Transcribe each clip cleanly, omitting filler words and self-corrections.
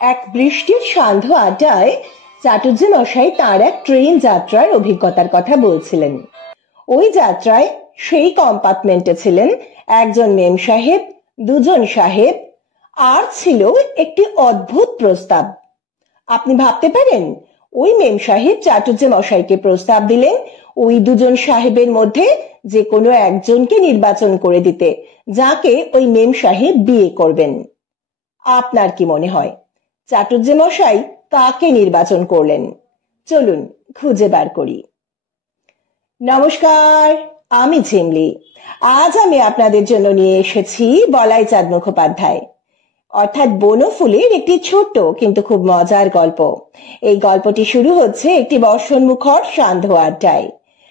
এক বৃষ্টির সান্ধ্য আড্ডায় চাটুজ্জে মশাই তার এক ট্রেন যাত্রার অভিজ্ঞতার কথা বলছিলেন। ওই যাত্রায় সেই কম্পার্টমেন্টে ছিলেন একজন মেম সাহেব, দুজন সাহেব, আর ছিল একটি অদ্ভুত প্রস্তাব। আপনি ভাবতে পারেন, ওই মেম সাহেব চাটুজ্জে মশাইকে প্রস্তাব দিলেন ওই দুজন সাহেবের মধ্যে যে কোনো একজনকে নির্বাচন করে দিতে, যাকে ওই মেম সাহেব বিয়ে করবেন। আপনার কি মনে হয় চাটুজ্জে মশাই কাকে নির্বাচন করলেন? চলুন খুঁজে বার করি। নমস্কার, আমি ঝিমলি। আজ আমি আপনাদের জন্য নিয়ে এসেছি বলাই চাঁদ মুখোপাধ্যায় অর্থাৎ বনফুলের একটি ছোট্ট কিন্তু খুব মজার গল্প। এই গল্পটি শুরু হচ্ছে একটি বর্ষণমুখর সান্ধ্য আড্ডায়।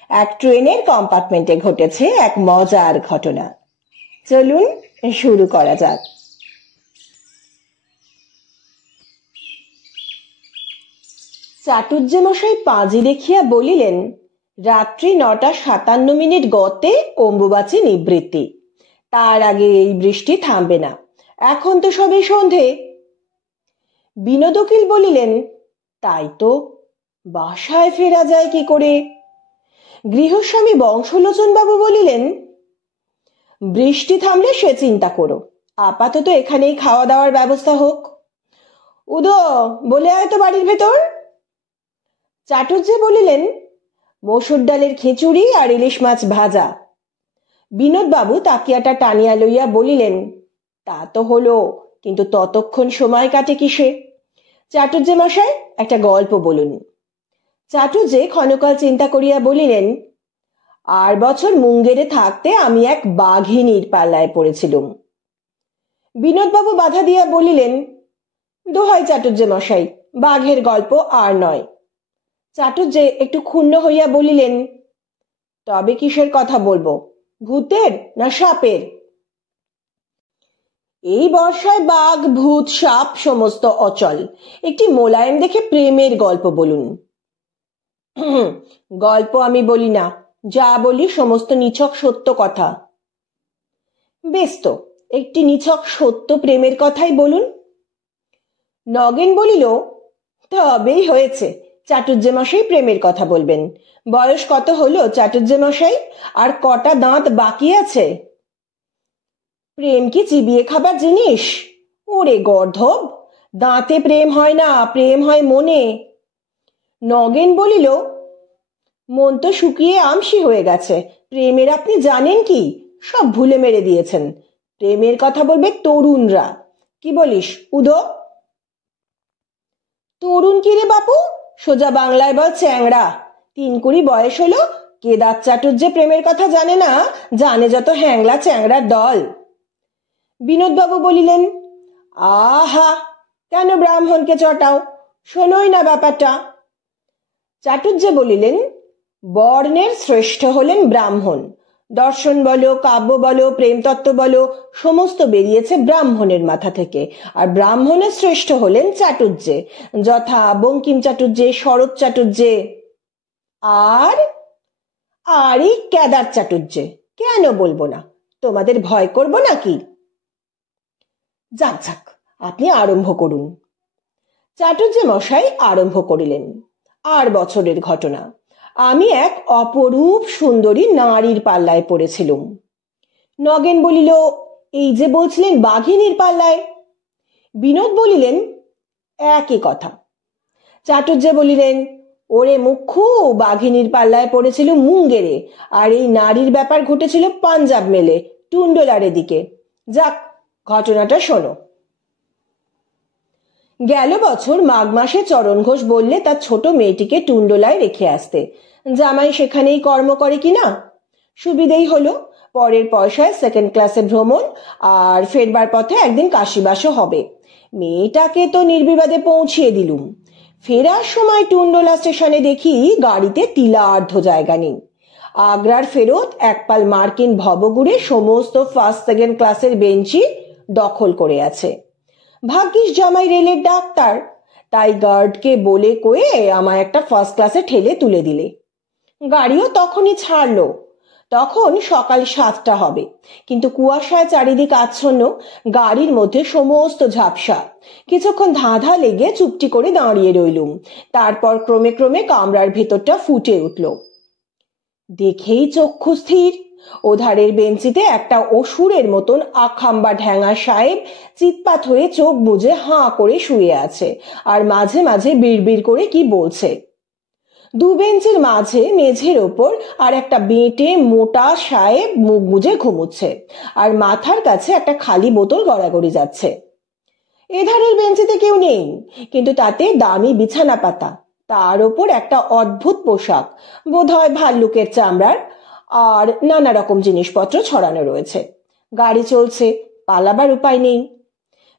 এক ট্রেনের কম্পার্টমেন্টে ঘটেছে এক মজার ঘটনা। চলুন শুরু করা যাক। চাটুজ্জে মশাই পাঁজি দেখিয়া বলিলেন, রাত্রি ৯টা ৫৭ গতে অম্বুবাচী নিবৃত্তি। তার আগে এই বৃষ্টি থামবে না, এখন তো সবে সন্ধে। বিনোদ উকিল বলিলেন, তাই তো, বাসায় ফেরা যায় কি করে? গৃহস্বামী বংশলোচন বাবু বলিলেন, বৃষ্টি থামলে সে চিন্তা করো, আপাতত এখানেই খাওয়া দাওয়ার ব্যবস্থা হোক। উদো, বলে আয় তো বাড়ির ভেতর। চাটুজ্জে বলিলেন, মসুর ডালের খিচুড়ি আর ইলিশ মাছ ভাজা। বিনোদ বাবু তাকিয়াটা টানিয়া লইয়া বলিলেন, তা তো হলো, কিন্তু ততক্ষণ সময় কাটে কিসে? চাটুজ্জে মশাই একটা গল্প বলুন। চাটুজ্জে ক্ষণকাল চিন্তা করিয়া বলিলেন, আর বছর মুঙ্গেরে থাকতে আমি এক বাঘিনীর পাল্লায় পড়েছিলুম। বিনোদ বাবু বাধা দিয়া বলিলেন, দোহাই চাটুজ্জে মশাই, বাঘের গল্প আর নয়। চাটুজ্জে একটু ক্ষুণ্ণ হইয়া বলিলেন, তবে কিসের কথা বলবো, ভূতের না সাপের? এই বর্ষায় বাঘ, ভূত, সাপ সমস্ত অচল। একটি মোলায়েম দেখে প্রেমের গল্প বলুন। গল্প আমি বলি না, যা বলি সমস্ত নিছক সত্য কথা। বেশ তো, একটি নিছক সত্য প্রেমের কথাই বলুন। নগেন বলিল, তবেই হয়েছে, চাটুজ্জে মশাই প্রেমের কথা বলবেন। বয়স কত হলো চাটুজ্জে মশাই, আর কটা দাঁত বাকি আছে? প্রেম কি চিবিয়ে খাবার জিনিস? ওরে গর্ধব, দাঁতে প্রেম হয় না, প্রেম হয় মনে। নগেন বলিল, মন তো শুকিয়ে আমসি হয়ে গেছে, প্রেমের আপনি জানেন কি? সব ভুলে মেরে দিয়েছেন। প্রেমের কথা বলবে তরুণরা। কি বলিস উদো? তরুণ কি রে বাপু, সোজা বাংলায় বল চ্যাংড়া। ৩ কুড়ি বয়স হলো, কেদার চাটুজ্জে প্রেমের কথা জানে না, জানে যত হ্যাংলা চ্যাংড়ার দল। বিনোদ বাবু বলিলেন, আহা, কেন ব্রাহ্মণকে চটাও, শোনোই না ব্যাপারটা। চাটুজ্জে বলিলেন, বর্ণের শ্রেষ্ঠ হলেন ব্রাহ্মণ। দর্শন বলো, কাব্য বলো, প্রেমতত্ত্ব বলো, সমস্ত বেরিয়েছে ব্রাহ্মণের মাথা থেকে। আর ব্রাহ্মণের শ্রেষ্ঠ হলেন চাটুজ্জে, যথা বঙ্কিম চাটুজ্জে, শরৎ চাটুজ্জে, আর এই কেদার চাটুজ্জে। কেন বলবো না, তোমাদের ভয় করবো নাকি? যাক যাক, আপনি আরম্ভ করুন। চাটুজ্জে মশাই আরম্ভ করিলেন। আর বছরের ঘটনা, আমি এক অপরূপ সুন্দরী নারীর পাল্লায় পড়েছিলুম। নগেন বলিল, এই যে বলছিলেন বাঘিনীর পাল্লায়। বিনোদ বলিলেন, একই কথা। চাটুজ্জে বলিলেন, ওরে মুখ্যু, বাঘিনীর পাল্লায় পড়েছিল মুঙ্গেরে, আর এই নারীর ব্যাপার ঘটেছিল পাঞ্জাব মেলে, টুন্ডলার দিকে। যাক, ঘটনাটা শোনো। গেল বছর মাঘ মাসে চরণ ঘোষ বললে তার ছোট মেয়েটিকে টুন্ডলায় রেখে আসতে। জামাই সেখানেই কর্ম করে কিনা, সুবিধেই হলো। পরের পয়সায় 2nd ক্লাসে ভ্রমণ, আর ফেরবার পথে একদিন কাশিবাসও হবে। মেয়েটাকে তো নির্বিবাদে পৌঁছিয়ে দিলুম। ফেরার সময় টুন্ডলা স্টেশনে দেখি গাড়িতে তিলার্ধ জায়গা নেই। আগ্রার ফেরত একপাল মার্কিন ভবঘুরে সমস্ত 1st 2nd ক্লাসের বেঞ্চি দখল করে আছে। ভাগ্যিস জামাই রেলের ডাক্তার, তাই গার্ডকে বলে কয়ে আমায় একটা 1st ক্লাসে ঠেলে তুলে দিলে। গাড়িও তখনই ছাড়লো। তখন সকাল 7টা হবে, কিন্তু কুয়াশায় চারিদিক আচ্ছন্ন, গাড়ির মধ্যে সমস্ত ঝাপসা। কিছুক্ষণ ধাঁধা লেগে চুপটি করে দাঁড়িয়ে রইলুম। তারপর ক্রমে ক্রমে কামরার ভেতরটা ফুটে উঠল। দেখেই চক্ষু স্থির। ওধারের বেঞ্চিতে একটা অসুরের মতন আখাম্বা ঢ্যাঙা সাহেব চিৎপাত হয়ে চোখ বুজে হাঁ করে শুয়ে আছে, আর মাঝে মাঝে বিড়বিড় করে কি বলছে। দু বেঞ্চের মাঝে মেঝের ওপর আর একটা বেঁটে মোটা সাহেব মুখ বুজে ঘুমুচ্ছে, আর মাথার কাছে একটা খালি বোতল গড়াগড়ি যাচ্ছে। এধারের বেঞ্চিতে কেউ নেই, কিন্তু তাতে দামি বিছানা পাতা, তার ওপর একটা অদ্ভুত পোশাক, বোধহয় ভাল্লুকের চামড়ার, আর নানা রকম জিনিসপত্র ছড়ানো রয়েছে। গাড়ি চলছে, পালাবার উপায় নেই।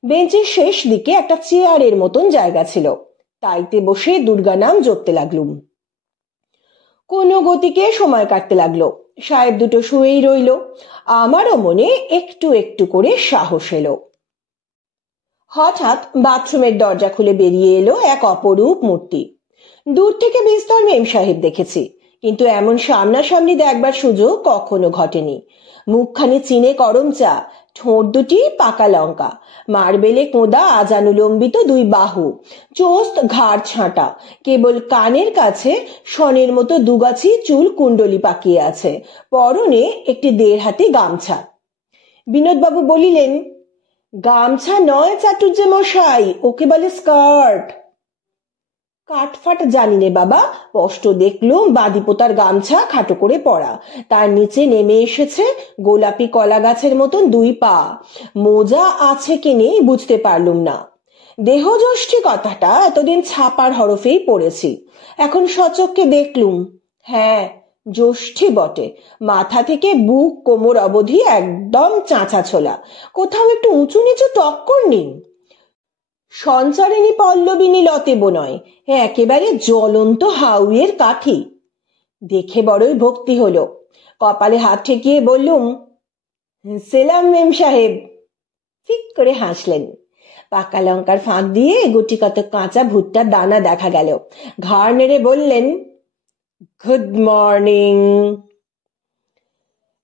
বেঞ্চের শেষ দিকে একটা চেয়ারের মতন জায়গা ছিল, তাইতে বসে দুর্গা নাম জপতে লাগলুম। কোনো গতিকে সময় কাটতে লাগলো। সাহেব দুটো শুয়েই রইল। আমারও মনে একটু একটু করে সাহস এলো। হঠাৎ বাথরুমের দরজা খুলে বেরিয়ে এলো এক অপরূপ মূর্তি। দূর থেকে বিস্তর মেম সাহেব দেখেছি, কিন্তু এমন সামনাসামনি দেখবার সুযোগ কখনো ঘটেনি। মুখখানি চিনে করমচা, ঠোঁট দুটি পাকা লঙ্কা, মার্বেলে কোঁদা আজানুলম্বিত দুই বাহু, চোস্ত ঘাড় ছাঁটা, কেবল কানের কাছে শনের মতো দুগাছি চুল কুণ্ডলি পাকিয়ে আছে, পরনে একটি 1.5 হাতি গামছা। বিনোদবাবু বলিলেন, গামছা নয় চাটুর্যে মশাই, ওকে বলে স্কার্ট। কাটফাট জানি নে বাবা, স্পষ্ট দেখলুম বাদিপোতার গামছা খাটো করে পরা, তার নিচে নেমে এসেছে গোলাপি কলা গাছের মতন 2 পা। মোজা আছে কি নেই বুঝতে পারলুম না। দেহযষ্টি কথাটা এতদিন ছাপার হরফেই পড়েছি, এখন সচক্ষে দেখলুম, হ্যাঁ যষ্ঠী বটে। মাথা থেকে বুক কোমর অবধি একদম চাঁচা ছোলা, কোথাও একটু উঁচু নিচু টক্কর নেই। সঞ্চারিণী পল্লবিনী লতেব নয়, একেবারে জ্বলন্ত হাউয়ের কাঠি। দেখে বড়ই ভক্তি হলো। কপালে হাত ঠেকিয়ে বললুম, সেলাম মেম সাহেব। ফিক করে হাসলেন। পাকা লঙ্কার ফাঁক দিয়ে গুটি কত কাঁচা ভুট্টার দানা দেখা গেল। ঘাড় নেড়ে বললেন, গুড মর্নিং।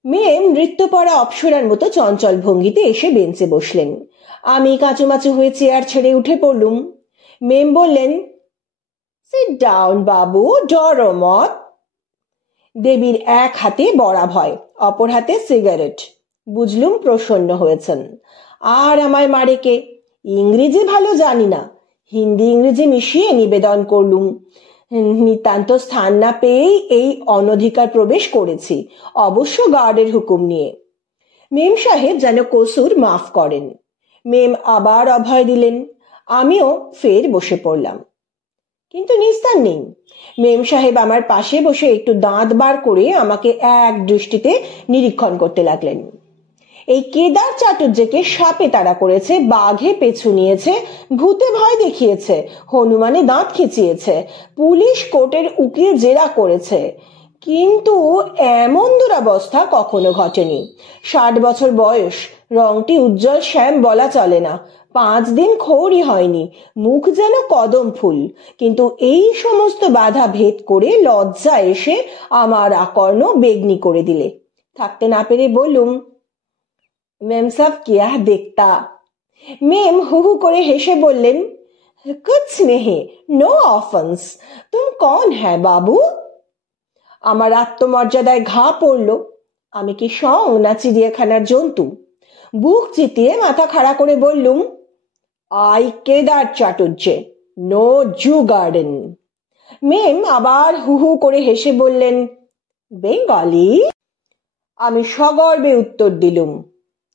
মেম নৃত্য পড়া অপ্সরার মতো চঞ্চল ভঙ্গিতে এসে বেঞ্চে বসলেন। আমি কাঁচুমাচু হয়ে চেয়ার ছেড়ে উঠে পড়লুম। মেম বললেন, সিট ডাউন বাবু, ডরো মত। দেবীর এক হাতে বড়া ভয়, অপর হাতে সিগারেট। বুঝলুম প্রসন্ন হয়েছেন। আর আমায় মারে কে? ইংরেজি ভালো জানি না, হিন্দি ইংরেজি মিশিয়ে নিবেদন করলুম। নিতান্ত স্থান না পেয়েই এই অনধিকার প্রবেশ করেছি, অবশ্য গার্ডের হুকুম নিয়ে। মেম সাহেব যেন কসুর মাফ করেন। মেম আবার অভয় দিলেন। আমিও ফের বসে পড়লাম, কিন্তু নিস্তার নেই। মেম সাহেব আমার পাশে বসে একটু দাঁত বার করে আমাকে এক দৃষ্টিতে নিরীক্ষণ করতে লাগলেন। এই কেদার চাটুর্যকে সাপে তাড়া করেছে, বাঘে পেছু নিয়েছে, ভূতে ভয় দেখিয়েছে, হনুমানে দাঁত খিচিয়েছে, পুলিশ কোর্টের উকিল জেরা করেছে, কিন্তু এমন দুরবস্থা কখনো ঘটেনি। 60 বছর বয়স, রংটি উজ্জ্বল শ্যাম বলা চলে না, 5 দিন খৌরি হয়নি, মুখ যেন কদম ফুল, কিন্তু এই সমস্ত বাধা ভেদ করে লজ্জা এসে আমার আকর্ণ বেগনি করে দিলে। থাকতে না পেরে বললুম, মেম সাব কিয়া দেখতা। মেম হু হু করে হেসে বললেন, কুছ নেহি, নো অফেন্স, তুম কौन है বাবু? আমার আত্মমর্যাদায় ঘা পড়ল। আমি কি সং না চিড়িয়াখানার জন্তু? বুক চিতিয়ে মাথা খাড়া করে বললুম, I Kedar Chatterjee, no zoo garden. মেম আবার হু হু করে হেসে বললেন, বেঙ্গলি? আমি সগর্বে উত্তর দিলুম,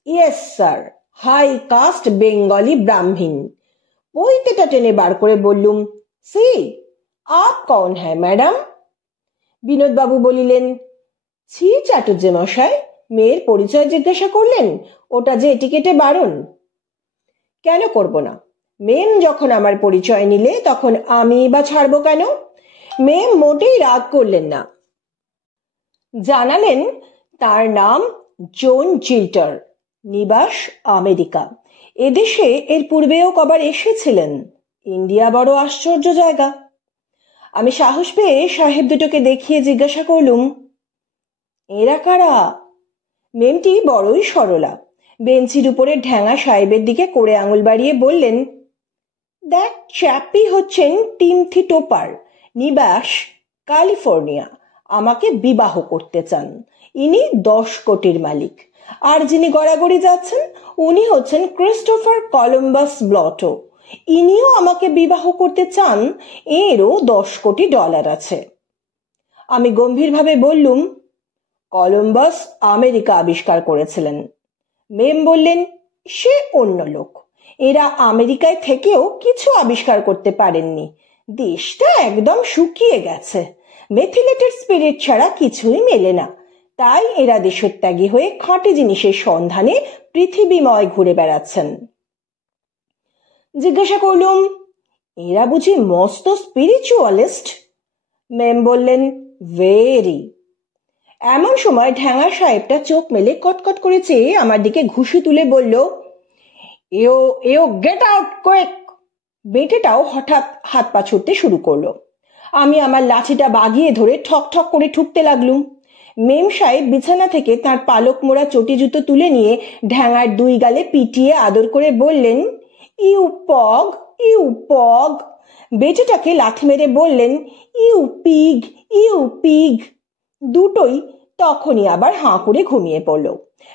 yes sir, high caste Bengali Brahmin. পৈতেটা টেনে বার করে বললুম, সি আপ কौन है ম্যাডাম? বিনোদবাবু বলিলেন, ছি চাটুর্যে মশাই, মেয়ের পরিচয় জিজ্ঞাসা করলেন, ওটা যে এটিকেটে বারণ। কেন করব না? মেম যখন আমার পরিচয় নিলে তখন আমি বা ছাড়বো কেন? মেম মোটেই রাগ করলেন না, জানালেন তার নাম জোন জিল্টার, নিবাস আমেরিকা। এদেশে এর পূর্বেও কবার এসেছিলেন। ইন্ডিয়া বড় আশ্চর্য জায়গা। আমি সাহস পেয়ে সাহেব দুটোকে দেখিয়ে জিজ্ঞাসা করলুম, এরা কারা? মেমটি বড়ই সরলা। বেঞ্চির উপরে ঢ্যাঙা সাহেবের দিকে করে আঙুল বাড়িয়ে বললেন, দ্যাট চ্যাপি হচ্ছেন টিমথি টোপার, নিবাস ক্যালিফোর্নিয়া। আমাকে বিবাহ করতে চান। ইনি 10 কোটির মালিক। আর যিনি গড়াগড়ি যাচ্ছেন উনি হচ্ছেন ক্রিস্টোফার কলম্বাস ব্লটো। ইনিও আমাকে বিবাহ করতে চান। এরও 10 কোটি ডলার আছে। আমি গম্ভীরভাবে বললুম, কলম্বাস আমেরিকা আবিষ্কার করেছিলেন। মেম বললেন, সে অন্য লোক। এরা আমেরিকায় থেকেও কিছু আবিষ্কার করতে পারেননি। দেশটা একদম শুকিয়ে গেছে। মেথিলেটেড স্পিরিট ছাড়া কিছুই মেলে না। তাই এরা দেশত্যাগী হয়ে খাঁটি জিনিসের সন্ধানে পৃথিবীময় ঘুরে বেড়াচ্ছেন। জিজ্ঞাসা করলুম, এরা বুঝি মস্ত স্পিরিচুয়ালিস্ট? মেম বললেন, ভেরি। এমন সময় ঢ্যাঙা সাহেবটা চোখ মেলে কটকট করে চেয়ে আমার দিকে ঘুষি তুলে বলল, এও এও গেট আউট কুইক। বেটেটাও হঠাৎ হাত পা ছুটতে শুরু করলো। আমি আমার লাঠিটা বাগিয়ে ধরে ঠক ঠক করে ঠুকতে লাগলুম। মেম সাহেব বিছানা থেকে তার পালক মোড়া চটি জুতো তুলে নিয়ে ঢ্যাঙার 2 গালে পিটিয়ে আদর করে বললেন, ইউ পগ, ইউ পগ। বেটেটাকে লাথি মেরে বললেন, ইউ পিগ, ইউ পিগ। দুটোই তখনই আবার হাঁ করে ঘুমিয়ে পড়ল।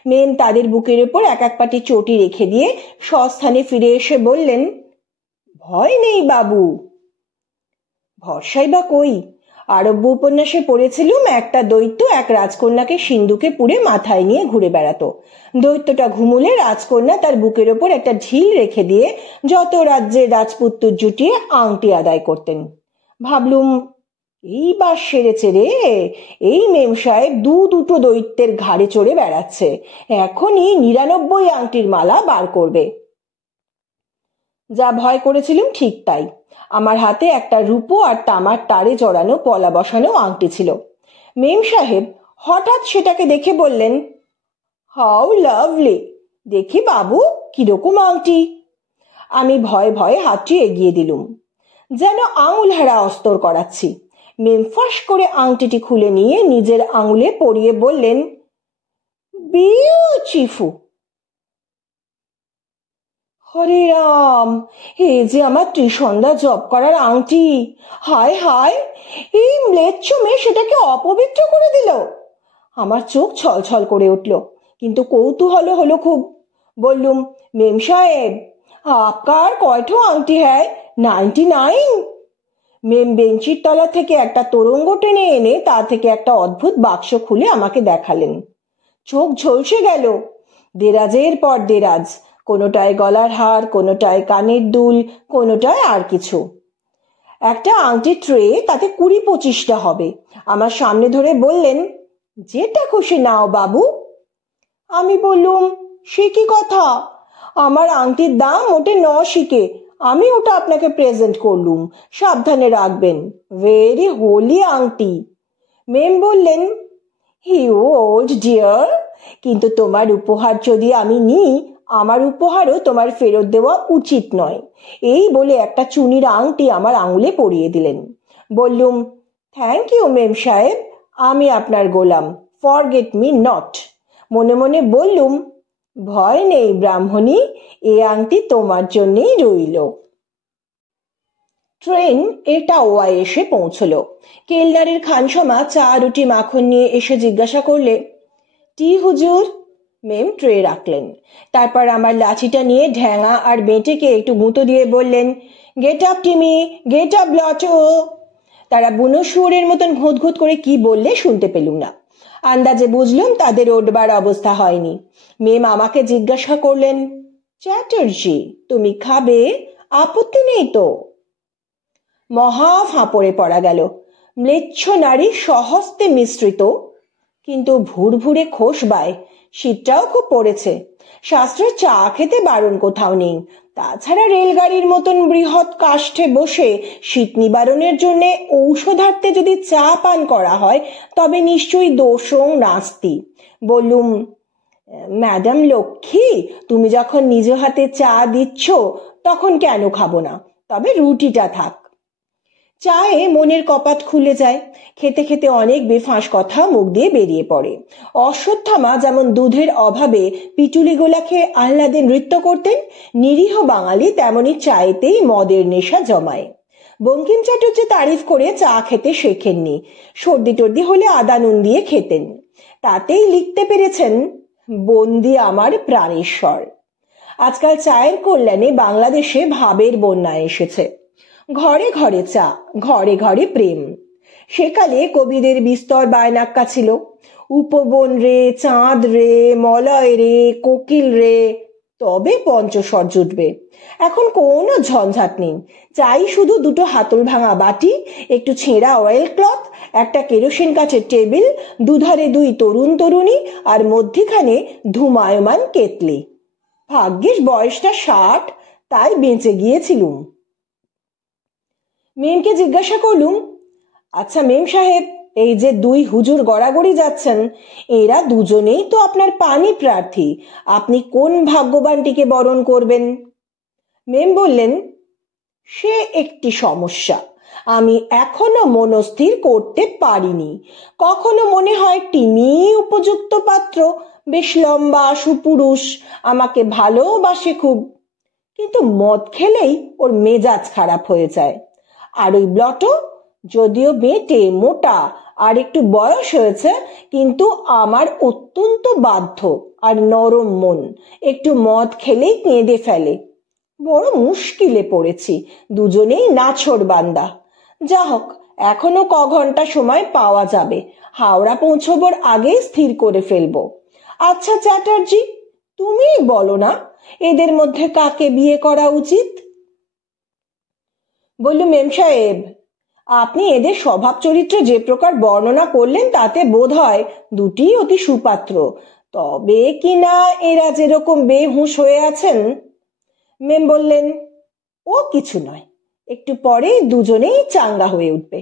মেম তাদের বুকের উপর এক এক পাটি চটি রেখে দিয়ে স্বস্থানে ফিরে এসে বললেন, ভয় নেই বাবু। ভরসাই বা কই? আরব্য উপন্যাসে পড়েছিলুম, একটা দৈত্য এক রাজকন্যাকে সিন্ধুকে পুড়ে মাথায় নিয়ে ঘুরে বেড়াতো। দৈত্যটা ঘুমুলে রাজকন্যা তার বুকের ওপর একটা ঢিল রেখে দিয়ে যত রাজ্যের রাজপুত্তর জুটিয়ে আংটি আদায় করতেন। ভাবলুম, এই বাস সেরেছে রে। এই মেম সাহেব দুটো দৈত্যের ঘাড়ে চড়ে বেড়াচ্ছে। এখনই 99 আংটির মালা বার করবে। যা ভয় করেছিলাম ঠিক তাই। আমার হাতে একটা রূপো আর তামার তারে জড়ানো পলা বসানো আংটি ছিল। মেম সাহেব হঠাৎ সেটাকে দেখে বললেন, হাউ লাভলি। দেখি বাবু, কিরকম আংটি? আমি ভয়ে ভয়ে হাতটি এগিয়ে দিলুম, যেন আঙুল হারা অস্তর করাচ্ছি। মেম ফাঁস করে আংটিটি খুলে নিয়ে নিজের আঙুলে পরিয়ে বললেন, বিউটিফুল। হরে রাম, এই যে আমার ত্রিসন্ধ্যা জপ করার আংটি। হায় হায়, এই ম্লেচ্ছ মেয়ে সেটাকে অপবিত্র করে দিল। আমার চোখ ছলছল করে উঠল, কিন্তু কৌতূহল হলো খুব। বললুম, মেম সাহেব, আপনার কয়ঠো আংটি হ্যায়? 99। মেম বেঞ্চির তলা থেকে একটা তোরঙ্গ টেনে এনে তা থেকে একটা অদ্ভুত বাক্স খুলে আমাকে দেখালেন। চোখ ঝলসে গেল। দেরাজের পর দেরাজ, কোনোটায় গলার হার, কোনোটায় কানের দুল, কোনোটায় আর কিছু। একটা আংটি ট্রে, তাতে 20-25টা হবে। আমার সামনে ধরে বললেন, যেটা খুশি নাও বাবু। আমি বললুম, সে কি কথা? আমার আংটির দাম মোটে 9 শিকে। আমি ওটা আপনাকে প্রেজেন্ট করলুম, সাবধানে রাখবেন। ভেরি হোলি আংটি। মেম বললেন, ইউ ওল্ড ডিয়ার, কিন্তু তোমার উপহার যদি আমি নিই, আমার উপহারও তোমার ফেরত দেওয়া উচিত নয়। এই বলে একটা চুনির আংটি আমার আঙুলে পরিয়ে দিলেন। বললুম, থ্যাংক ইউ মেম সাহেব, আমি আপনার গোলাম, ফরগেট মি নট। মনে মনে বললুম, ভয় নেই ব্রাহ্মণী, এ আংটি তোমার জন্যেই রইল। ট্রেন এটাওয়ায় এসে পৌঁছলো। কেলনারের খানসমা চা রুটি মাখন নিয়ে এসে জিজ্ঞাসা করলে, টি হুজুর? মেম ট্রে রাখলেন। তারপর আমার লাঠিটা নিয়ে ঢ্যাঙা আর বেঁটেকে একটু গুঁতো দিয়ে বললেন, get up Timmy, get up Blotto. তারা বুনো শুয়োরের মতন ঘুঁত ঘুঁত করে কি বললে শুনতে পেলুম না। আন্দাজে বুঝলুম তাদের ওঠবার অবস্থা হয়নি। মেম আমাকে জিজ্ঞাসা করলেন, চ্যাটার্জি, তুমি খাবে? আপত্তি নেই তো? মহা ফাঁপড়ে পড়া গেল। ম্লেচ্ছ নারী সহস্তে মিশ্রিত, কিন্তু ভুরভুরে খোসবায়। শীতটাও খুব পড়েছে। শাস্ত্রে চা খেতে বারণ কোথাও নেই। তাছাড়া রেলগাড়ির মতন বৃহৎ কাষ্ঠে বসে শীত নিবারণের জন্য ঔষধার্থে যদি চা পান করা হয়, তবে নিশ্চয়ই দোষং নাস্তি। বললুম, ম্যাডাম লক্ষ্মী, তুমি যখন নিজ হাতে চা দিচ্ছ, তখন কেন খাবো না? তবে রুটিটা থাক। চায়ে মনের কপাট খুলে যায়। খেতে খেতে অনেক বেফাঁস কথা মুখ দিয়ে বেরিয়ে পড়ে। অশ্বত্থামা যেমন দুধের অভাবে পিটুলি গোলা খেয়ে আহ্লাদে নৃত্য করতেন, নিরীহ বাঙালি তেমনি চায়েতেই মদের নেশা জমায়। বঙ্কিম চ্যাটার্জি তারিফ করে চা খেতে শেখেননি, সর্দি টর্দি হলে আদা নুন দিয়ে খেতেন। তাতেই লিখতে পেরেছেন, বন্দি আমার প্রাণেশ্বর। আজকাল চায়ের কল্যাণে বাংলাদেশে ভাবের বন্যা এসেছে। ঘরে ঘরে চা, ঘরে ঘরে প্রেম। সেকালে কবিদের বিস্তর বায়নাক্কা ছিল, উপবন রে, চাঁদ রে, মলয় রে, কোকিল রে, তবে পঞ্চস্বর জুটবে। এখন কোনো ঝঞ্ঝাট নেই, চাই শুধু দুটো হাতল ভাঙা বাটি, একটু ছেঁড়া অয়েল ক্লথ, একটা কেরোসিন কাঠের টেবিল, দুধারে দুই তরুণ তরুণী, আর মধ্যিখানে ধুমায়মান কেতলি। ভাগ্যিস বয়সটা 60, তাই বেঁচে গিয়েছিলুম। মেমকে জিজ্ঞাসা করলুম, আচ্ছা মেম সাহেব, এই যে দুই হুজুর গড়াগড়ি যাচ্ছেন, এরা দুজনেই তো আপনার পানি প্রার্থী, আপনি কোন ভাগ্যবানটিকে বরণ করবেন? মেম বললেন, সে একটি সমস্যা, আমি এখনো মনস্থির করতে পারিনি। কখনো মনে হয় টিমি উপযুক্ত পাত্র, বেশ লম্বা, সুপুরুষ, আমাকে ভালোবাসে খুব, কিন্তু মদ খেলেই ওর মেজাজ খারাপ হয়ে যায়। আর ওই ব্লটো, যদিও বেটে মোটা আর একটু বয়স হয়েছে, কিন্তু আমার অত্যন্ত বাধ্য আর নরম মন, একটু মদ খেলেই কেঁদে ফেলে। বড় মুশকিলে পড়েছি, দুজনেই নাছোড় বান্দা। যা হোক, এখনো ঘন্টা সময় পাওয়া যাবে, হাওড়া পৌঁছবার আগেই স্থির করে ফেলবো। আচ্ছা চ্যাটার্জি, তুমি বলো না, এদের মধ্যে কাকে বিয়ে করা উচিত? বললুম, মেম সাহেব, আপনি এদের স্বভাব চরিত্র যে প্রকার বর্ণনা করলেন, তাতে বোধ হয় দুটি অতি সুপাত্র, তবে কিনা এরা যেরকম বেহুঁশ হয়ে আছেন। মেম বললেন, ও কিছু নয়, একটু পরে দুজনেই চাঙ্গা হয়ে উঠবে।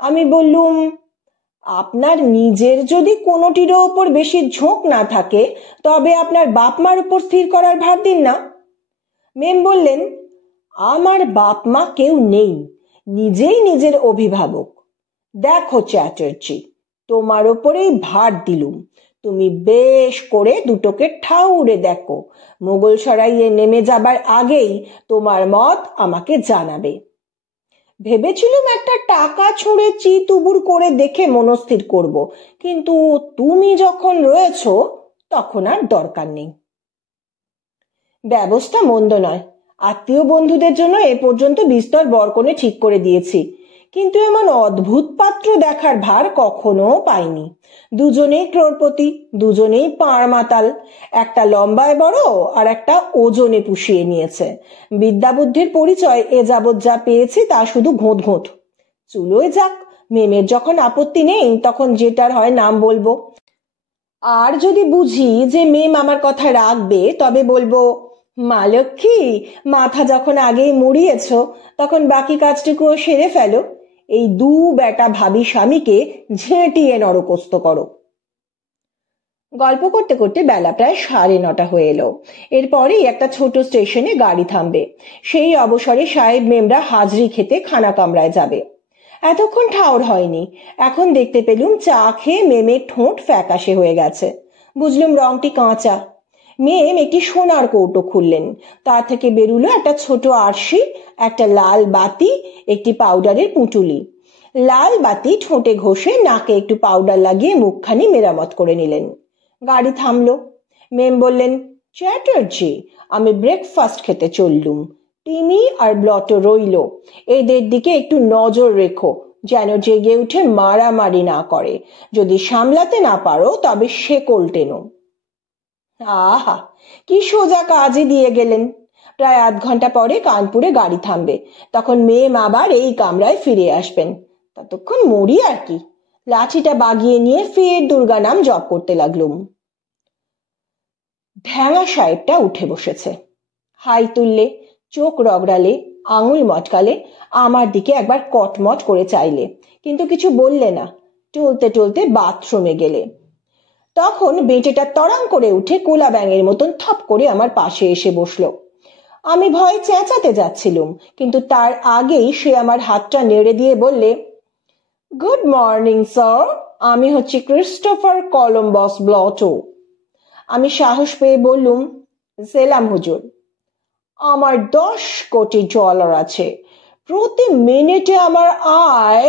আমি বললুম, আপনার নিজের যদি কোনোটির ওপর বেশি ঝোঁক না থাকে, তবে আপনার বাপ মার উপর স্থির করার ভার দিন না। মেম বললেন, আমার বাপ মা কেউ নেই, নিজেই নিজের অভিভাবক। দেখো চ্যাটার্জি, তোমার ওপরেই ভার দিলুম, তুমি বেশ করে দুটোকে ঠাউরে দেখো, মোগলসরাইয়ে নেমে যাবার আগেই তোমার মত আমাকে জানাবে। ভেবেছিলুম একটা টাকা ছুঁড়ে চিতুবুর করে দেখে মনস্থির করব, কিন্তু তুমি যখন রয়েছ তখন আর দরকার নেই। ব্যবস্থা মন্দ নয়, আত্মীয় বন্ধুদের জন্য এ পর্যন্ত বিস্তর বরকনে ঠিক করে দিয়েছি, কিন্তু এমন অদ্ভুত পাত্র দেখার ভার কখনো পাইনি। দুজনেই ক্রোড়পতি, দুজনেই পাড় মাতাল, একটা লম্বায় বড় আর একটা ওজনে পুষিয়ে নিয়েছে। বিদ্যা বুদ্ধির পরিচয় এ যাবৎ যা পেয়েছি তা শুধু ঘোঁত ঘোঁত। চুলোয় যাক, মেমের যখন আপত্তি নেই তখন যেটার হয় নাম বলবো। আর যদি বুঝি যে মেম আমার কথা রাখবে, তবে বলবো, মা লক্ষ্মী, মাথা যখন আগেই মুড়িয়েছ, তখন বাকি কাজটুকুও সেরে ফেলো, এই দু বেটা ভাবি স্বামীকে ঝেঁটিয়ে নরকস্ত করো। গল্প করতে করতে বেলা প্রায় 9:30 হয়ে এলো। এরপরেই একটা ছোট স্টেশনে গাড়ি থামবে। সেই অবসরে সাহেব মেমরা হাজরি খেতে খানা কামরায় যাবে। এতক্ষণ ঠাউর হয়নি, এখন দেখতে পেলুম চা খেয়ে মেমের ঠোঁট ফ্যাকাশে হয়ে গেছে। বুঝলুম রংটি কাঁচা। মেম একটি সোনার কৌটো খুললেন, তা থেকে বেরুলো একটা ছোট আরশি, একটা লাল বাতি, একটি পাউডারের পুঁটুলি। লাল বাতি ঠোঁটে ঘষে নাকে একটু পাউডার লাগিয়ে মুখখানি মেরামত করে নিলেন। গাড়ি থামলো। মেম বললেন, চ্যাটার্জি, আমি ব্রেকফাস্ট খেতে চললুম, টিমি আর ব্লটো রইল, এদের দিকে একটু নজর রেখো, যেন জেগে উঠে মারামারি না করে, যদি সামলাতে না পারো তবে শেকল টেনো। আহা, কি সোজা কাজে দিয়ে গেলেন। প্রায় আধ ঘন্টা পরে কানপুরে গাড়ি থামবে, তখন মেম আবার এই কামরায় ফিরে আসবেন। ততক্ষণ মরি আর কি। লাঠিটা বাগিয়ে নিয়ে ফের দুর্গা নাম জপ করতে লাগলুম। ঢ্যাঙা সাহেবটা উঠে বসেছে। হাই তুললে, চোখ রগড়ালে, আঙুল মটকালে, আমার দিকে একবার কটমট করে চাইলে, কিন্তু কিছু বললে না। টলতে টলতে বাথরুমে গেলে। তখন বেটেটা তড়াং করে উঠে কোলা ব্যাঙের মতন থপ করে আমার পাশে এসে বসলো। আমি ভয়ে চেঁচাতে যাচ্ছিলুম, কিন্তু তার আগেই সে আমার হাতটা নেড়ে দিয়ে বললে, গুড মর্নিং স্যার, আমি হচ্ছি ক্রিস্টোফার কলম্বাস ব্লটো। আমি সাহস পেয়ে বললুম, সেলাম হুজুর। আমার 10 কোটি ডলার আছে, প্রতি মিনিটে আমার আয়।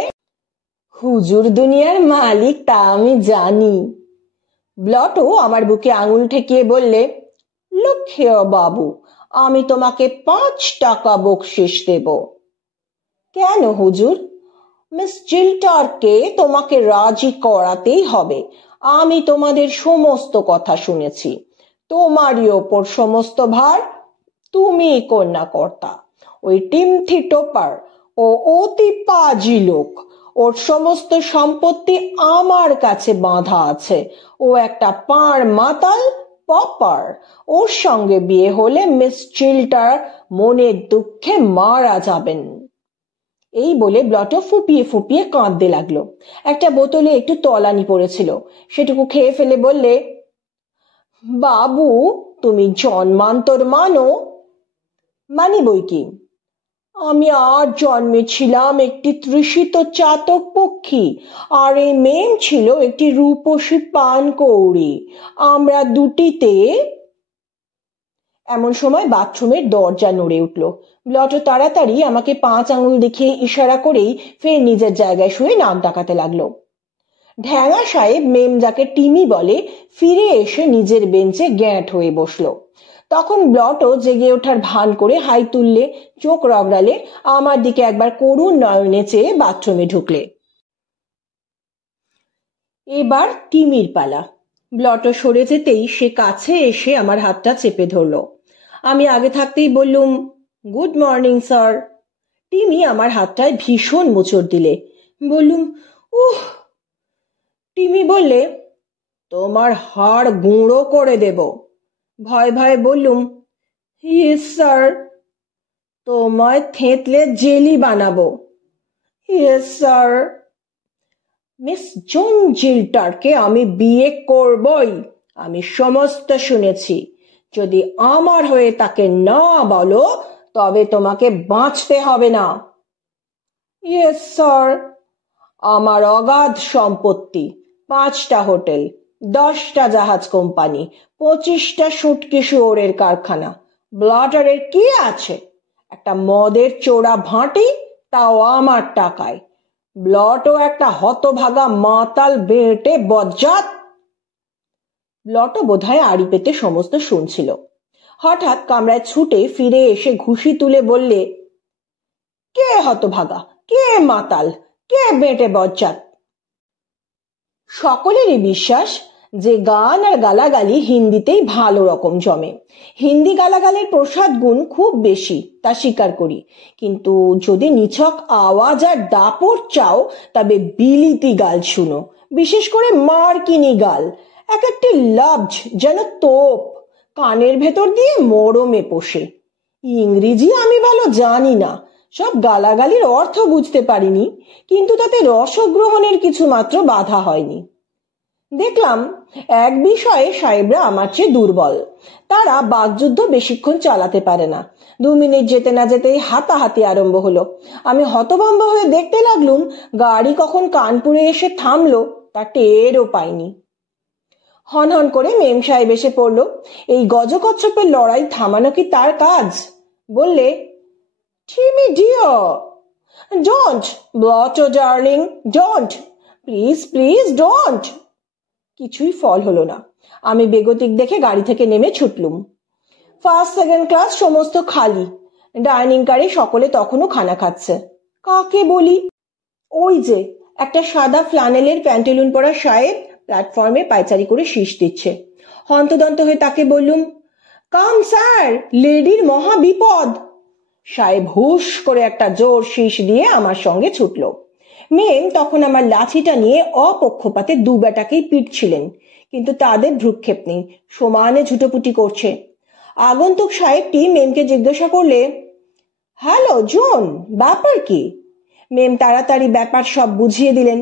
হুজুর দুনিয়ার মালিক তা আমি জানি। ব্লটো আমার বুকে আঙুল ঠেকিয়ে বললে, লুক হিয়ার বাবু, আমি তোমাকে 5 টাকা বকশিশ দেব। কেন হুজুর? মিস জিল্টারকে তোমাকে রাজি করাতেই হবে। আমি তোমাদের সমস্ত কথা শুনেছি, তোমারই ওপর সমস্ত ভার, তুমি কন্যাকর্তা। ওই টিমথি টোপার ও অতি পাজি লোক, ওর সমস্ত সম্পত্তি আমার কাছে বাঁধা আছে। ও একটা পাড় মাতাল পপার। ওর সঙ্গে বিয়ে হলে মিস চিল্টার মনের দুঃখে মারা যাবেন। এই বলে ব্লটো ফুপিয়ে ফুপিয়ে কাঁদতে লাগলো। একটা বোতলে একটু তলানি পড়েছিল, সেটুকু খেয়ে ফেলে বললে, বাবু তুমি জন্মান্তর মানো? মানি বই কি। আমি আর জন্মেছিলাম একটি তৃষিত চাতক পক্ষী, আর এই মেম ছিল একটি রূপসী পানকৌড়ি। আমরা দুটিতে। এমন সময় বাথরুমের দরজা নড়ে উঠল। ব্লটো তাড়াতাড়ি আমাকে 5 আঙুল দেখিয়ে ইশারা করেই ফের নিজের জায়গায় শুয়ে নাক ডাকাতে লাগলো। ঢ্যাঙা সাহেব, মেম যাকে টিমি বলে, ফিরে এসে নিজের বেঞ্চে গ্যাঁট হয়ে বসলো। তখন ব্লটো জেগে ওঠার ভান করে হাই তুললে, চোখ রগড়ালে, আমার দিকে একবার করুণ নয়নে চেয়ে বাথরুমে ঢুকলে। এবার টিমির পালা। ব্লটো সরে যেতেই সে কাছে এসে আমার হাতটা চেপে ধরলো। আমি আগে থাকতেই বললুম, গুড মর্নিং স্যার। টিমি আমার হাতটায় ভীষণ মোচড় দিলে। বললুম, উহ। টিমি বললে, তোমার হাড় গুঁড়ো করে দেব। ভয় ভয়ে বললুম, ইয়েস স্যার। তোমায় থেঁতলে জেলি বানাবো। Yes sir. মিস জন জিল্টারকে আমি বিয়ে করবই। আমি সমস্ত শুনেছি। যদি আমার হয়ে তাকে না বলো, তবে তোমাকে বাঁচতে হবে না। Yes sir. আমার অগাধ সম্পত্তি, 5টা হোটেল, 10টা জাহাজ কোম্পানি, 25টা শুটকি শুয়োরের কারখানা। ব্লাটারের কি আছে? একটা মদের চোরা ভাঁটি, তাও আমার টাকায়। ব্লটো একটা হতভাগা মাতাল বেঁটে বজ্জাত। ব্লটো বোধহয় আড়ি পেতে সমস্ত শুনছিল। হঠাৎ কামরায় ছুটে ফিরে এসে ঘুষি তুলে বললে, কে হতভাগা, কে মাতাল, কে বেঁটে বজ্জাত? সকলেরই বিশ্বাস যে গান আর গালাগালি হিন্দিতেই ভালো রকম জমে। হিন্দি গালাগালের প্রসাদ গুণ খুব বেশি, তা স্বীকার করি। কিন্তু যদি নিছক আওয়াজ আর দাপট চাও, তবে বিলিতি গাল শুনো, বিশেষ করে মার্কিনি গাল। এক একটি লাভঝ যেন তোপ, কানের ভেতর দিয়ে মরমে পোষে। ইংরেজি আমি ভালো জানি না, সব গালাগালির অর্থ বুঝতে পারিনি, কিন্তু তাতে রসগ্রহণের কিছু মাত্র বাধা হয়নি। দেখলাম এক বিষয়ে সাহেবরা আমার চেয়ে দুর্বল। তারা বাকযুদ্ধ বেশিক্ষণ চালাতে পারে না। 2 মিনিট যেতে না যেতেই হাতাহাতি আরম্ভ হলো। আমি হতভম্ব হয়ে দেখতে লাগলুম গাড়ি কখন কানপুরে এসে থামলো তা টেরও পাইনি। হনহন করে মেম সাহেব এসে পড়লো। এই গজকচ্ছপের লড়াই থামানো কি তার কাজ? বললে, Timmy dear, don't. Blotto darling, don't. Please please don't. কিছুই ফল হলো না। আমি বেগতিক দেখে গাড়ি থেকে নেমে ছুটলুম। ফার্স্ট সেকেন্ড ক্লাস সমস্ত খালি। ডাইনিং কারে সকলে তখনও খানা খাচ্ছে। কাকে বলি? ওই যে একটা সাদা ফ্লানেলের প্যান্টেলুন পরা সাহেব প্ল্যাটফর্মে পায়চারি করে শীষ দিচ্ছে। হন্তদন্ত হয়ে তাকে বললুম, কাম স্যার, লেডির মহা বিপদ। সাহেব হুশ করে একটা জোর শীষ দিয়ে আমার সঙ্গে ছুটল। মেম তখন আমার লাঠিটা নিয়ে অপক্ষপাতে 2 বেটাকেই পিটছিলেন, কিন্তু তাদের ভ্রুক্ষেপ নেই, সমানে ঝুটোপুটি করছে। আগন্তুক সাহেবটি মেমকে জিজ্ঞাসা করলে, হ্যালো জন, ব্যাপার কি? মেম তাড়াতাড়ি ব্যাপার সব বুঝিয়ে দিলেন।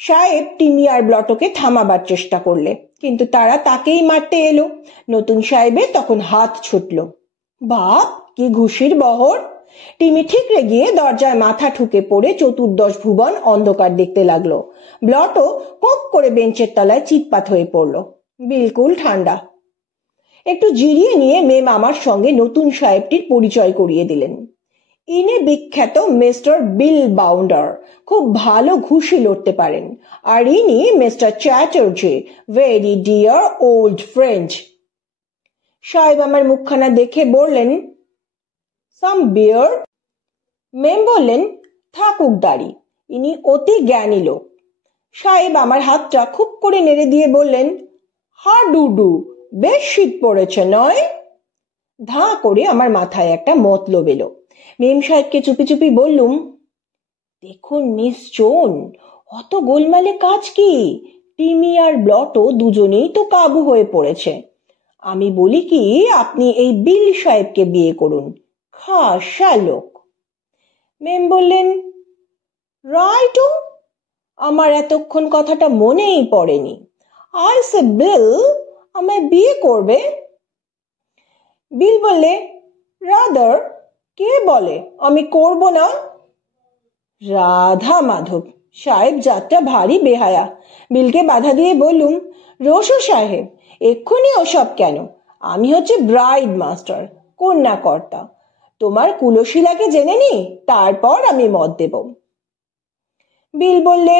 সাহেব টিমি আর ব্লটোকে থামাবার চেষ্টা করলে, কিন্তু তারা তাকেই মারতে এলো। নতুন সাহেবের তখন হাত ছুটল। বাপ, কি ঘুষির বহর! টিমি ঠিকরে গিয়ে দরজায় মাথা ঠুকে পড়ে চতুর্দশ ভুবন অন্ধকার দেখতে লাগলো। ব্লটও কক করে বেঞ্চের তলায় চিৎপাত হয়ে পড়ল। বিলকুল ঠান্ডা। একটু জিরিয়ে নিয়ে মেম আমার সঙ্গে নতুন সাহেবটির পরিচয় করিয়ে দিলেন। ইনি বিখ্যাত মিস্টার বিল বাউন্ডার, খুব ভালো ঘুষি লড়তে পারেন। আর ইনি mister Chatterjee, very deer old friend. সাহেব আমার মুখখানা দেখে বললেন, সাম বিয়ার? মেম বললেন, থাকুক দাড়ি, ইনি অতি জ্ঞানী লোক। সাহেব আমার হাতটা খুব করে নেড়ে দিয়ে বললেন, হা ডুডু, বেশ শীত পড়েছে নয়? ধা করে আমার মাথায় একটা মতলব এলো। মেম সাহেবকে চুপি চুপি বললুম, দেখুন মিস জোন, অত গোলমালে কাজ কি? টিমি আর ব্লটও দুজনেই তো কাবু হয়ে পড়েছে। আমি বলি কি, আপনি এই বিল সাহেবকে বিয়ে করুন, খাসা লোক। মেম বললেন, রাইটও, আমার এতক্ষণ কথাটা মনেই পড়েনি। আই সে বিল, আমায় বিয়ে করবে? বিল বললে, রাদার, কে বলে আমি করব না? রাধা মাধব, সাহেব জাতটা ভারী বেহায়া। বিলকে বাধা দিয়ে বললুম, রসু সাহেব, এক্ষুনি ওসব কেন? আমি হচ্ছে ব্রাইড মাস্টার, কন্যা কর্তা। তোমার কুলশীলাকে জেনে নি, তারপর আমি মত দেব। বিল বললে,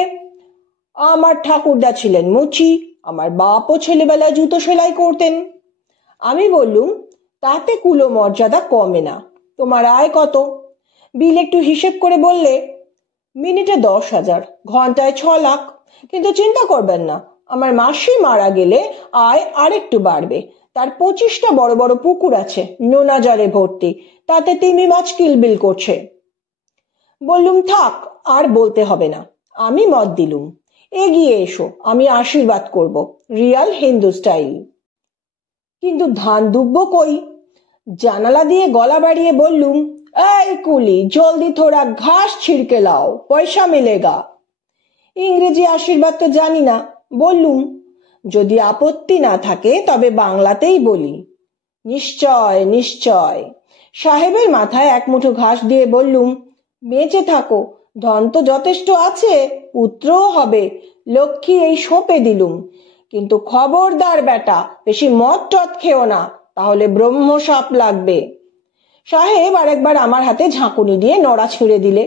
আমার ঠাকুরদা ছিলেন মুচি, আমার বাপও ছেলেবেলায় জুতো সেলাই করতেন। আমি বললুম, তাতে কুলো মর্যাদা কমে না। তোমার আয় কত? বিল একটু হিসেব করে বললে, মিনিটে 10,000, ঘন্টায় 6 লাখ। কিন্তু চিন্তা করবেন না, আমার মাসি মারা গেলে আয় আরেকটু বাড়বে। তার 25টা বড় বড় পুকুর আছে, নোনা জলে ভর্তি, তাতে তিমি মাছ কিলবিল করছে। বললুম, থাক, আর বলতে হবে না, আমি মত দিলুম। এগিয়ে এসো, আমি আশীর্বাদ করব, রিয়াল হিন্দু স্টাইল। কিন্তু ধান দুব্ব কই? জানালা দিয়ে গলা বাড়িয়ে বললুম, এই কুলি, জলদি থোড়া ঘাস ছিড়কে লাও, পয়সা মিলেগা। ইংরেজি আশীর্বাদ তো জানি না। বললুম, যদি আপত্তি না থাকে তবে বাংলাতেই বলি। নিশ্চয় নিশ্চয়। সাহেবের মাথায় এক মুঠো ঘাস দিয়ে বললুম, বেঁচে থাকো, ধন তো যথেষ্ট আছে, পুত্রও হবে, লক্ষ্মী এই সঁপে দিলুম। কিন্তু খবরদার বেটা, বেশি মদ টদ খেও না, তাহলে ব্রহ্ম সাপ লাগবে। সাহেব আরেকবার আমার হাতে ঝাঁকুনি দিয়ে নড়া ছিঁড়ে দিলে।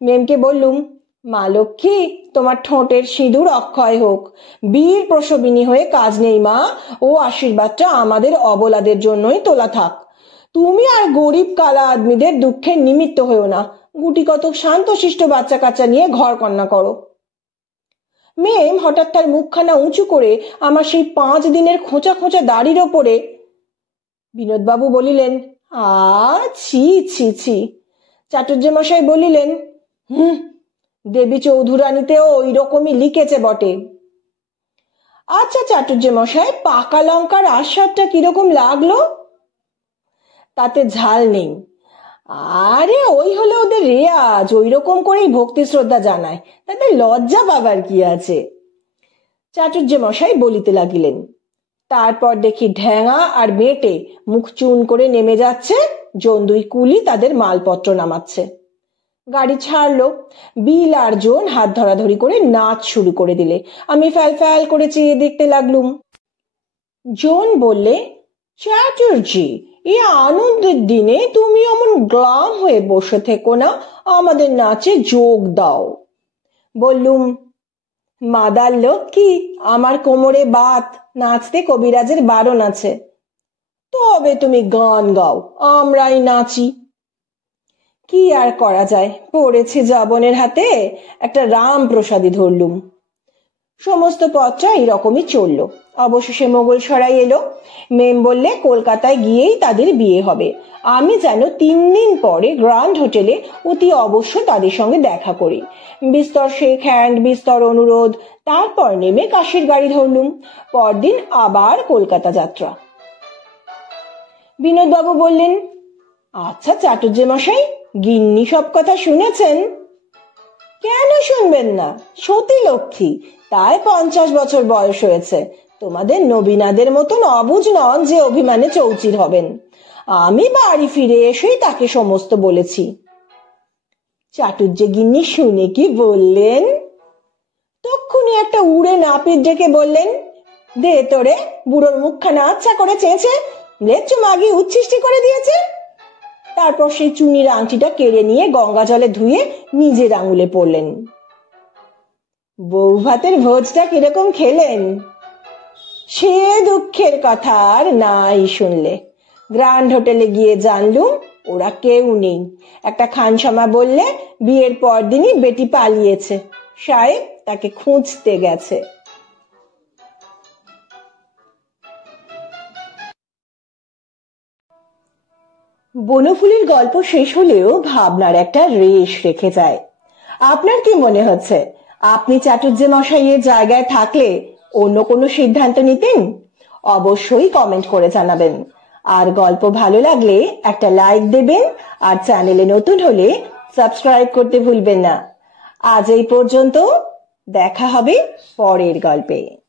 মেমকে বললুম, মা লক্ষ্মী, তোমার ঠোঁটের সিঁদুর অক্ষয় হোক। বীর প্রসবিনী হয়ে কাজ নেই মা, ও আশীর্বাদটা আমাদের অবলাদের জন্যই তোলা থাক। তুমি আর গরিব কালা আদমিদের দুঃখের নিমিত্ত হয়েও না, গুটি কত শান্তশিষ্ট বাচ্চা কাচ্চা নিয়ে ঘর কন্যা করো। মেম হঠাৎ তার মুখখানা উঁচু করে আমার সেই 5 দিনের খোঁচা খোঁচা দাড়ির ওপরে। বিনোদবাবু বলিলেন, ছি ছি ছি। চাটুর্য মশাই বলিলেন, দেবী চৌধুরানীতেও ওই রকমই লিখেছে বটে। আচ্ছা চাটুর্য মশাই, পাকা লঙ্কার আস্বাদটা কিরকম লাগলো? তাতে ঝাল নেই। আরে ওই হলো ওদের রেয়াজ, ওই রকম করেই ভক্তি শ্রদ্ধা জানায়, তাতে লজ্জা পাবার কি আছে? চাটুর্য মশাই বলিতে লাগিলেন, তারপর দেখি ঢ্যাঙা আর বেঁটে মুখ চুন করে নেমে যাচ্ছে, জন 2 কুলি তাদের মালপত্র নামাচ্ছে। গাড়ি ছাড়লো। বিল আর জোন হাত ধরাধরি করে নাচ শুরু করে দিলে। আমি ফ্যাল ফ্যাল করে চেয়ে দেখতে লাগলুম। জোন বললে, চ্যাটার্জি, এই আনন্দের দিনে তুমি অমন গ্লাম হয়ে বসে থেকো না, আমাদের নাচে যোগ দাও। বললুম, মাদার লক্ষ্মী, আমার কোমরে বাত, নাচতে কবিরাজের বারণ আছে। তবে তুমি গান গাও, আমরাই নাচি। কি আর করা যায়, পড়েছে জবনের হাতে, একটা রাম প্রসাদী ধরলুম। সমস্ত পথটা এইরকমই চলল। অবশেষে মোগল সরাই এলো। মেম বললে কলকাতায় গিয়েই তাদের বিয়ে হবে। আমি যেন 3 দিন পরে গ্র্যান্ড হোটেলে অতি অবশ্য তাদের সঙ্গে দেখা করি। বিস্তর শেক হ্যান্ড, বিস্তর অনুরোধ, তারপর নেমে কাশির গাড়ি ধরলুম। পরদিন আবার কলকাতা যাত্রা। বিনোদবাবু বললেন, আচ্ছা চাটুর্য মশাই, গিন্নি সব কথা শুনেছেন? কেন শুনবেন না, সতী লক্ষ্মী, তাই 50 বছর বয়স হয়েছে। তোমাদের নবীনাদের মতন অবুঝ নন যে অভিমানে চৌচির হবেন। আমি বাড়ি ফিরে এসেই তাকে সমস্ত বলেছি। চাটুজ্জে গিন্নি শুনে কি বললেন? তক্ষুনি একটা উড়ে নাপিত ডেকে বললেন, দে তোরে, বুড়োর মুখখানা আচ্ছা করে চেয়েছে, লেচ্চু মাগি উচ্ছিষ্টি করে দিয়েছে। তারপর সেই চুনির আংটিটা কেড়ে নিয়ে গঙ্গা জলে ধুয়ে নিজের আঙুলে পড়লেন। বউ ভাতের ভোজটা কিরকম খেলেন? সে দুঃখের কথা আর নাই শুনলে। গ্র্যান্ড হোটেলে গিয়ে জানলুম ওরা কেউ নেই। একটা খানসামা বললে বিয়ের পর দিনই বেটি পালিয়েছে, সাহেব তাকে খুঁজতে গেছে। বনফুলির গল্প শেষ হলেও ভাবনার একটা রেশ রেখে যায়। আপনার কি মনে হচ্ছে, আপনি চাটুজ্জে মশাইয়ের জায়গায় থাকলে অন্য কোনো সিদ্ধান্ত নিতেন? অবশ্যই কমেন্ট করে জানাবেন। আর গল্প ভালো লাগলে একটা লাইক দেবেন, আর চ্যানেলে নতুন হলে সাবস্ক্রাইব করতে ভুলবেন না। আজ এই পর্যন্ত, দেখা হবে পরের গল্পে।